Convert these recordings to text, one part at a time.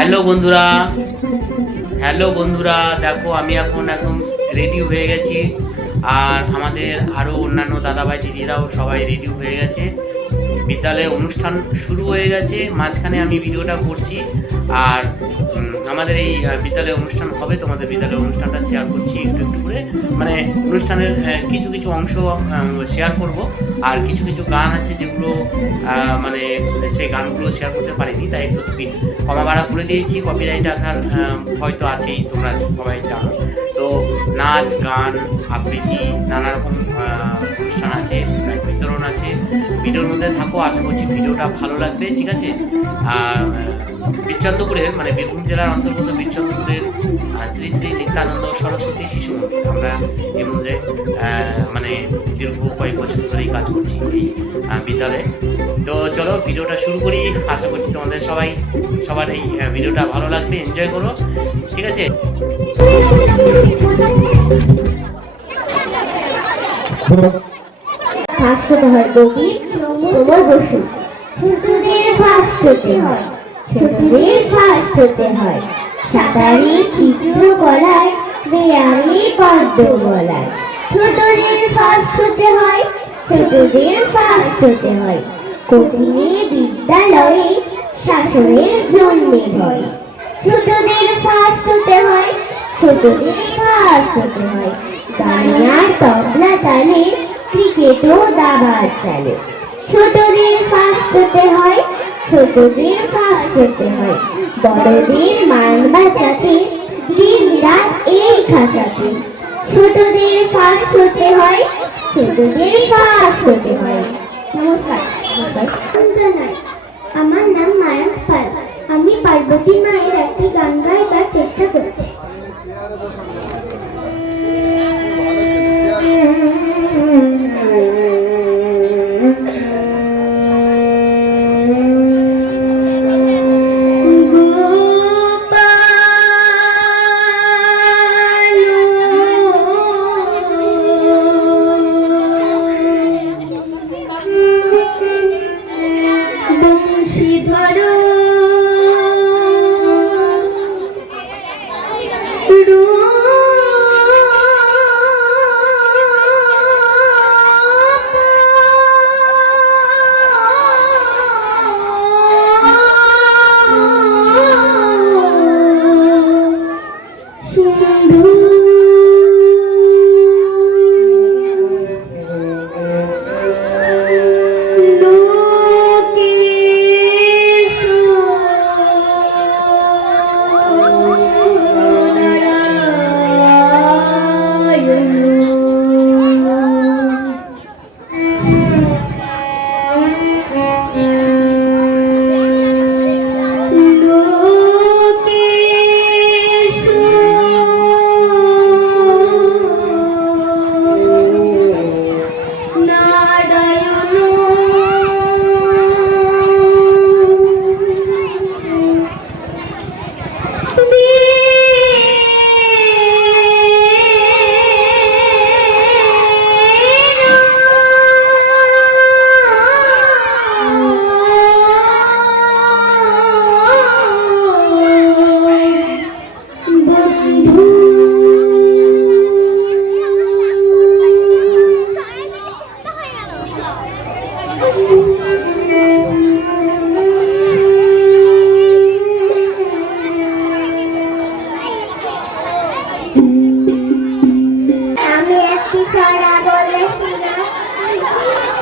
Hello বন্ধুরা, দেখো আমি এখন একদম রেডি হয়ে গেছি। আর আমাদের আরও অন্যান্য দাদাভাই দিদিরাও সবাই রেডি হয়ে গেছে। বিদ্যালয়ে অনুষ্ঠান শুরু হয়ে গেছে, মাঝখানে আমি ভিডিওটা করছি। আর আমাদের এই বিদ্যালয়ে অনুষ্ঠান হবে, তোমাদের বিদ্যালয়ের অনুষ্ঠানটা শেয়ার করছি একটু একটু করে। মানে অনুষ্ঠানের কিছু কিছু অংশ শেয়ার করব, আর কিছু কিছু গান আছে যেগুলো মানে সেই গানগুলো শেয়ার করতে পারিনি, তাই একটু কমা বাড়া করে দিয়েছি। কপিরাইট আসার হয়তো আছেই, তোমরা সবাই জানো। তো নাচ গান আবৃত্তি নানা রকম অনুষ্ঠান আছে, বিতরণ আছে। ভিডিওর মধ্যে থাকো, আশা করছি ভিডিওটা ভালো লাগবে, ঠিক আছে? বীরচন্দ্রপুরের মানে বীরভূম জেলার অন্তর্গত বীরচন্দ্রপুরের শ্রী শ্রী নিত্যানন্দ সরস্বতী শিশু মন্দির, আমরা এর মধ্যে মানে দীর্ঘ কয়েক বছর ধরেই কাজ করছি এই বিদ্যালয়ে। তো চলো ভিডিওটা শুরু করি। আশা করছি তোমাদের সবার এই ভিডিওটা ভালো লাগবে, এনজয় করো, ঠিক আছে? সাঁতারি চিত্র গলায় ব্যায়ামে পদ্ম গলায়। ছোটদের ফার্স্ট হতে হয়, ছোটদের ফার্স্ট হতে হয়। কোচিংয়ে বিদ্যালয়ে শাসনের জন্যে ভয়। ছোটদের ফার্স্ট হতে হয়, ছোটদের ফার্স্ট হতে হয়। গানে আর তবলা তালে, ক্রিকেটও দাবার চালে। ছোটদের ফার্স্ট হতে হয়, ছোটদের ফার্স্ট হতে হয়। বড়দের মান বাঁচাতে দিন রাত এই খাঁচাতে। ছোটদের ফার্স্ট হতে হয়, ছোটদের ফার্স্ট হতে হয়। নমস্কার, জানাই আমার নাম মায়াক পাল। আমি পার্বতী মায়ের একটি গান গাইবার চেষ্টা করছি।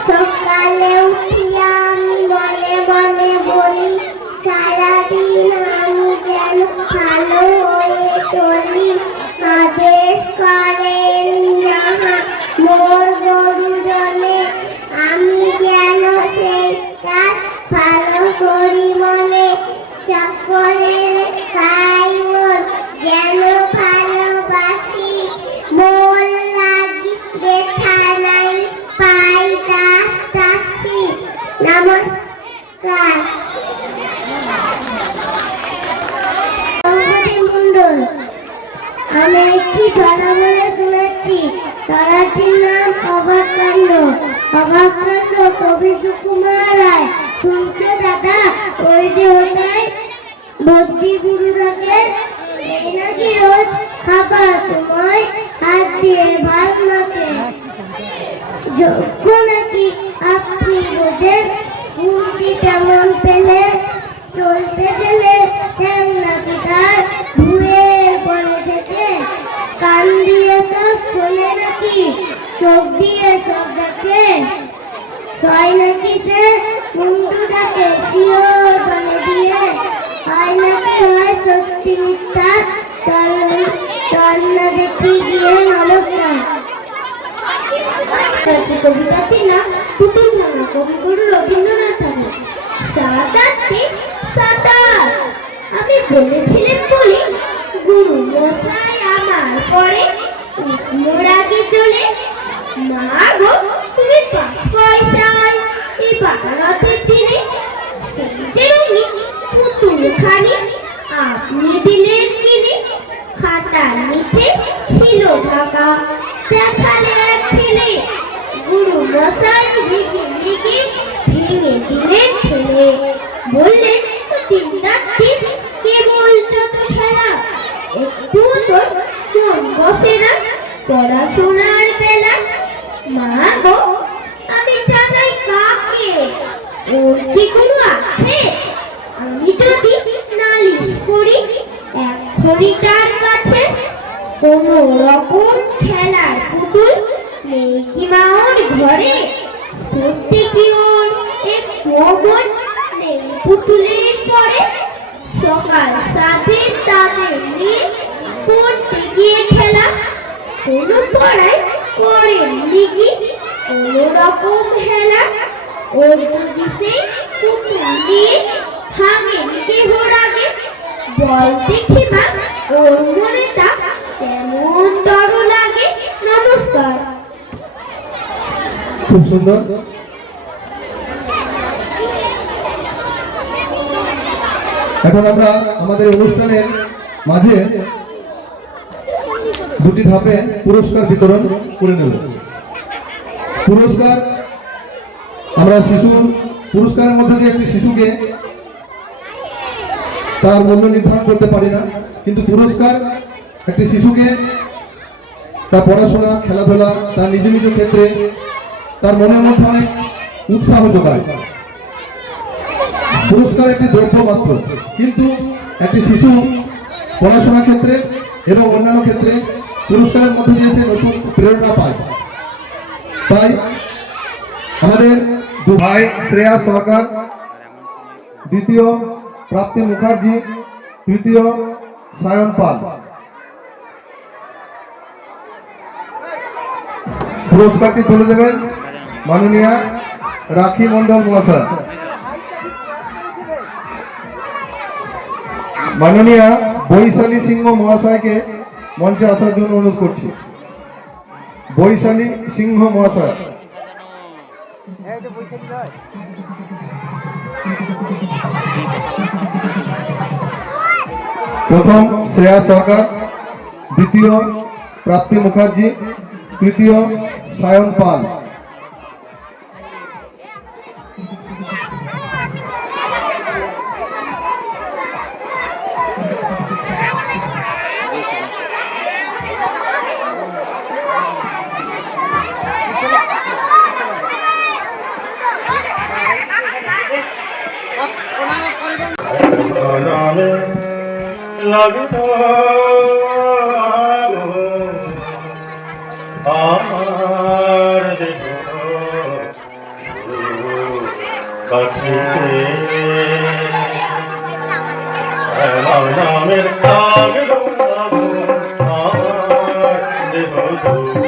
সকালে উঠিয়া আমি মনে মনে বলি, সারাদিন আমি যেন ভালো হয়ে চলি। আদেশ করেন যাহা মোর গুরুজনে, আমি যেন সেই কাজ ভালো করি মনে। সকলের খাই মোর যেন ভালোবাসি, মোর লাগি ব্যথা নাই পাই দাসী। নমস্কার। আমি একটি ধরা বলে শুনেছি, ধরাটির নাম অবাক কাণ্ড। অবাক কাণ্ড কবি সুকুমার রায়। শুনছো দাদা, ওই যে ওটাই ভক্তি গুরুরাকে এই নাকি রোজ খাবার সময় হাত দিয়ে ভাত মাখে যোগ্য নাকি আপনি বোঝেন বুদ্ধি কেমন পেলে চলতে গেলে ঠ্যাং নাকি তার ধুয়ে পড়ে থেকে কান দিয়ে সব শোনে নাকি চোখ দিয়ে সব দেখে ছয় নাকি সে মুন্ডুটাকে শিওর বলে দিয়ে হয় নাকি হয় সত্যি মিথ্যা চল না দেখি গিয়ে নমস্কার। কবিতাটির নাম পুতুল ভাঙা, কবিগুরু রবীন্দ্রনাথ ঠাকুর। সাতাশ আমি বলেছিলেন বলি গুরু মশাই আমার পরে মোর আগে চলে মা গো তুমি 5 পয়সায় এই বাগানতের দিনে সেইটেরুনি পুতুল খানি আপনি দিলেন কিনে খাতার নিচে ছিল ঢাকা দেখালে এক ছেলে গুরু মশাই রেগে রেগে ভেঙে দিলেন ঠেলে বললেন তিনদাচ্ছি কেবল যত খেলা একটু তোর মন বসে না পড়াশোনার বেলা মা গো আমি জানাই কাকে ওর কি কোনো আছে আমি যদি নালিশ করি এক খরিদার কাছে কোনো রকম খেলার পুতুল নেই কি মা ওর ঘরে সত্যি কি ওর এক মগন নেই পুতুলের পরে সকাল সাথে তাদের নিয়ে পড়তে গিয়ে খেলা কোনো পড়ায় করেননি কি কোনো রকম খেলা ওর যদি সে পুতুল দিয়ে ভাঙেন কেহ রাগে বল দেখি মা ওর মনেটা কেমন দর লাগে। নমস্কার। খুব সুন্দর। এখন আমরা আমাদের অনুষ্ঠানের মাঝে দুটি ধাপে পুরস্কার বিতরণ করে নেব। পুরস্কার আমরা পুরস্কারের মধ্যে দিয়ে একটি শিশুকে তার মূল্য নির্ধারণ করতে পারি না, কিন্তু পুরস্কার একটি শিশুকে তার পড়াশোনা খেলাধুলা তার নিজ নিজ ক্ষেত্রে তার মনের মধ্যে অনেক উৎসাহ যোগায়। পুরস্কার একটি দ্রব্য মাত্র, কিন্তু একটি শিশু পড়াশোনার ক্ষেত্রে এবং অন্যান্য ক্ষেত্রে পুরস্কারের মধ্যে দিয়ে সে নতুন প্রেরণা পায়। তাই আমাদের দু ভাই শ্রেয়া সরকার, দ্বিতীয় প্রাপ্তি মুখার্জি, তৃতীয় সায়ন পাল পুরস্কারটি তুলে দেবেন মাননীয়া রাখি মন্ডল মহাশয়। মাননীয়া বৈশালী সিংহ মহাশয়কে মঞ্চে আসার জন্য অনুরোধ করছি। বৈশালী সিংহ মহাশয়। প্রথম শ্রেয়া সরকার, দ্বিতীয় প্রাপ্তি মুখার্জি, তৃতীয় সায়ন পাল। लगता आर देखो कठिते नामेर ताग आर देखो